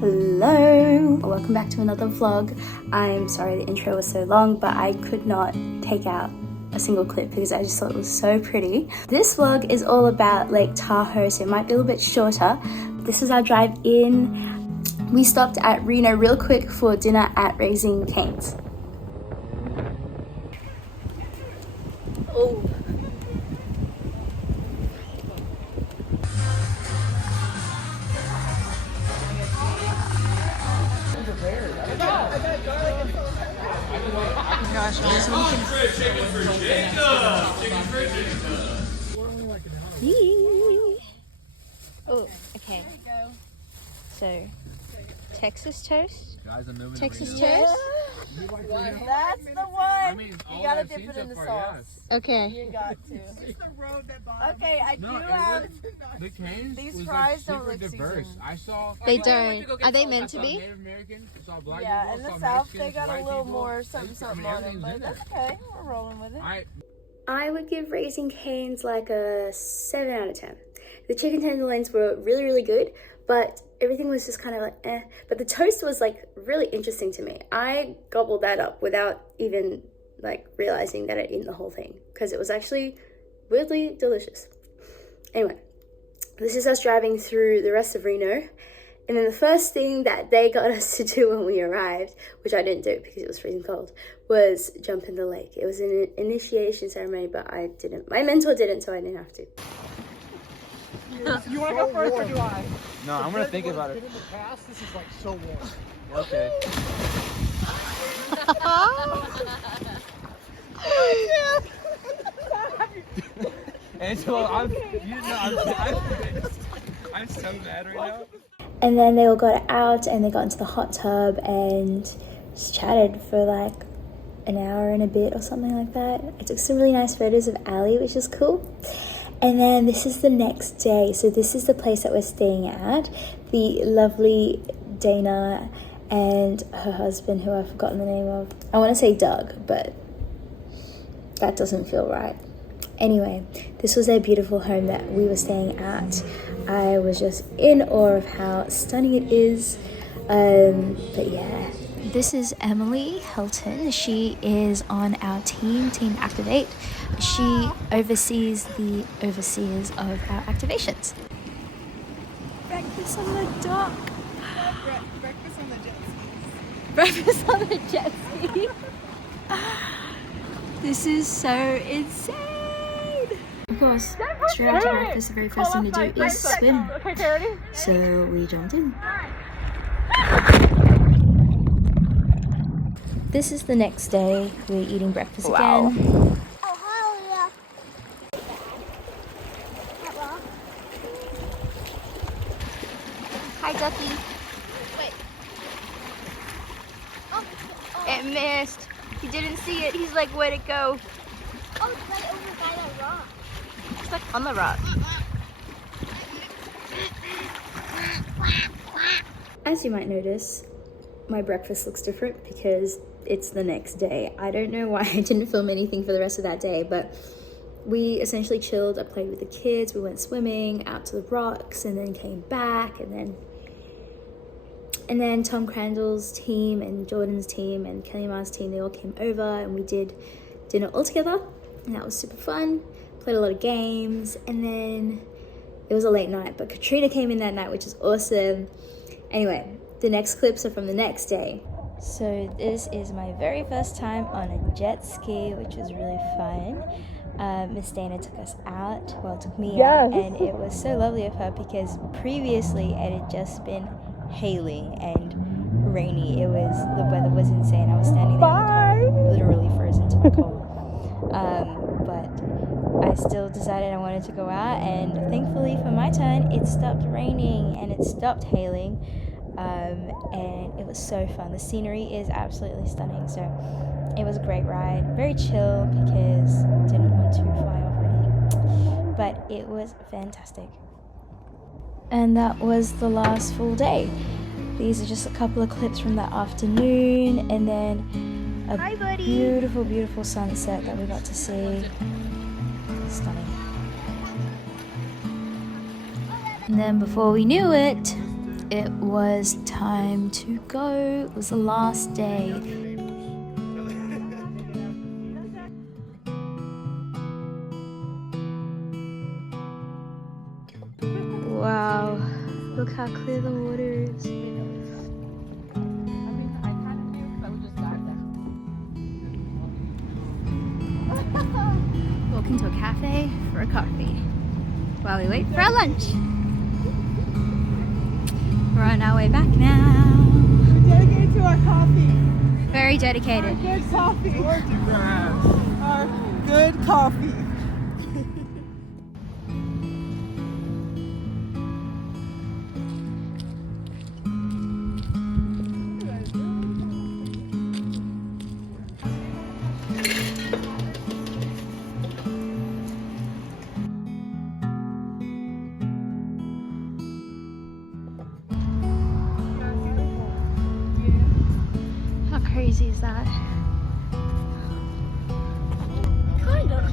Hello, welcome back to another vlog. I'm sorry the intro was so long, but I could not take out a single clip because I just thought it was so pretty. This vlog is all about Lake Tahoe, so it might be a little bit shorter. This is our drive in. We stopped at Reno real quick for dinner at Raising Cane's. Oh. Oh, okay. So, Texas toast. Texas toast. That's the one. You gotta dip it in the sauce. Okay. You got to. Okay, I do have. The Canes These fries don't look diverse. seasoned. I saw. They don't. Are they meant to be? Native American. Saw black Yeah, people, in the saw South Mexicans, they got a white little people. more something on them, but that's okay. We're rolling with it. I would give Raising Cane's like a 7 out of 10. The chicken tenderloins were really, really good, but everything was just kind of like eh. But the toast was like really interesting to me. I gobbled that up without even like realizing that I'd eaten the whole thing because it was actually weirdly delicious. Anyway, this is us driving through the rest of Reno. And then the first thing that they got us to do when we arrived, which I didn't do because it was freezing cold, was jump in the lake. It was an initiation ceremony, but I didn't. My mentor didn't, so I didn't have to. You want to go first or do I? No, I'm gonna think about it. In the past, this is like so warm. Okay. Angela, I'm so mad right now. And then they all got out and they got into the hot tub and just chatted for like an hour and a bit or something like that. I took some really nice photos of Allie, which is cool. And then this is the next day. So this is the place that we're staying at. The lovely Dana and her husband, who I've forgotten the name of. I want to say Doug, but that doesn't feel right. Anyway, this was their beautiful home that we were staying at. I was just in awe of how stunning it is. But yeah. This is Emily Helton. She is on our team, Team Activate. She oversees the overseers of our activations. Breakfast on the dock. Breakfast on the jet ski. Breakfast on the jet ski. This is so insane. Of course, straight after breakfast, the very first thing to do is swim. So we jumped in. This is the next day. We're eating breakfast again. Hi, Ducky. Wait. It missed. He didn't see it. He's like, where'd it go? Oh, it's right over by that rock. It's like on the rock. As you might notice, my breakfast looks different because it's the next day. I don't know why I didn't film anything for the rest of that day, but we essentially chilled. I played with the kids. We went swimming out to the rocks and then came back, and then Tom Crandall's team and Jordan's team and Kelly Mar's team, they all came over and we did dinner all together, and that was super fun. Played a lot of games, and then it was a late night, but Katrina came in that night, which is awesome. Anyway, the next clips are from the next day. So this is my very first time on a jet ski, which was really fun. Miss Dana took us out, well, took me out, and it was so lovely of her because previously it had just been hailing and rainy. The weather was insane. I was standing there in the car, literally frozen to my core. But I still decided I wanted to go out, and thankfully for my turn, it stopped raining and it stopped hailing. And it was so fun. The scenery is absolutely stunning, so it was a great ride. Very chill because I didn't want to fly off or anything, but it was fantastic. And that was the last full day. These are just a couple of clips from that afternoon, and then a beautiful, beautiful sunset that we got to see. Stunning. And then before we knew it, it was time to go. It was the last day. Wow, look how clear the water is. Walking to a cafe for a coffee while we wait for our lunch. We're on our way back now. We're dedicated to our coffee. Very dedicated. Good coffee. Our good coffee. How crazy is that? Kind of.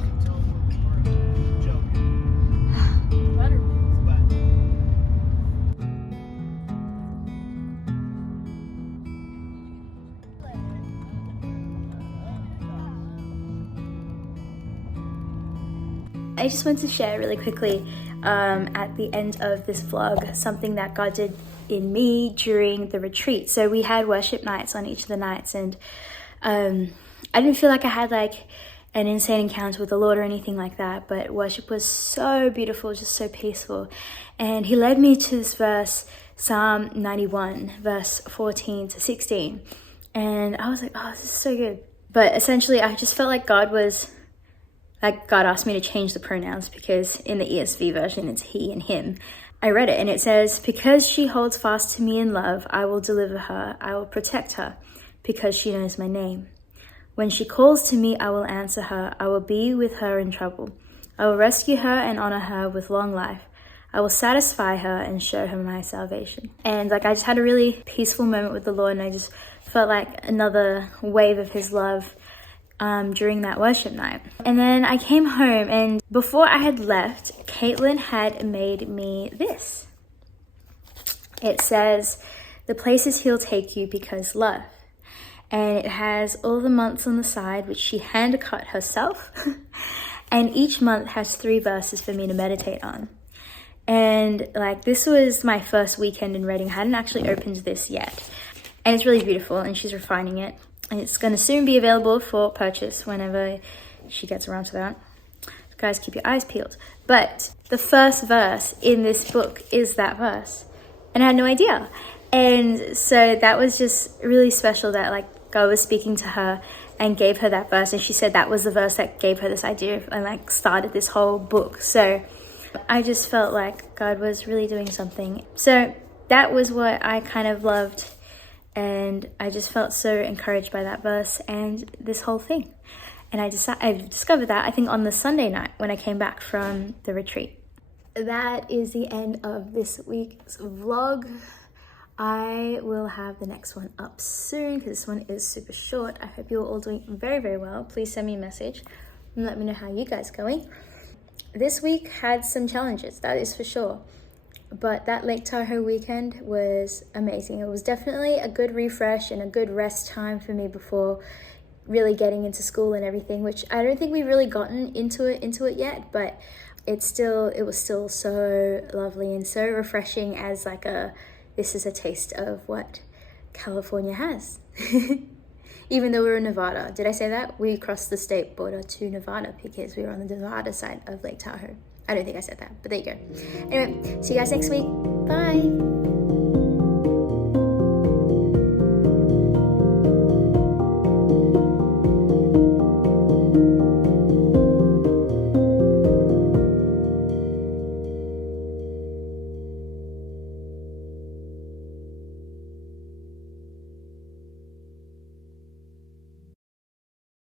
I just wanted to share really quickly at the end of this vlog something that God did in me during the retreat. So we had worship nights on each of the nights, and I didn't feel like I had like an insane encounter with the Lord or anything like that, but worship was so beautiful, just so peaceful. And he led me to this verse, Psalm 91, verse 14 to 16. And I was like, oh, this is so good. But essentially I just felt like God asked me to change the pronouns, because in the ESV version it's he and him. I read it and it says, because she holds fast to me in love, I will deliver her, I will protect her, because she knows my name. When she calls to me, I will answer her, I will be with her in trouble. I will rescue her and honor her with long life. I will satisfy her and show her my salvation. And I just had a really peaceful moment with the Lord, and I just felt like another wave of his love during that worship night. And then I came home, and before I had left, Caitlin had made me this. It says, the places he'll take you because love. And it has all the months on the side, which she hand cut herself. And each month has 3 verses for me to meditate on. And this was my first weekend in Reading. I hadn't actually opened this yet. And it's really beautiful, and she's refining it. And it's going to soon be available for purchase whenever she gets around to that. Guys, keep your eyes peeled. But the first verse in this book is that verse. And I had no idea. And so that was just really special that God was speaking to her and gave her that verse. And she said that was the verse that gave her this idea and started this whole book. So I just felt like God was really doing something. So that was what I kind of loved. And I just felt so encouraged by that verse and this whole thing. And I discovered that, I think, on the Sunday night when I came back from the retreat. That is the end of this week's vlog. I will have the next one up soon because this one is super short. I hope you're all doing very, very well. Please send me a message and let me know how you guys are going. This week had some challenges, that is for sure. But that Lake Tahoe weekend was amazing. It was definitely a good refresh and a good rest time for me before really getting into school and everything, which I don't think we've really gotten into it yet, but it was still so lovely and so refreshing as this is a taste of what California has. Even though we were in Nevada. Did I say that? We crossed the state border to Nevada because we were on the Nevada side of Lake Tahoe. I don't think I said that, but there you go. Anyway, see you guys next week. Bye.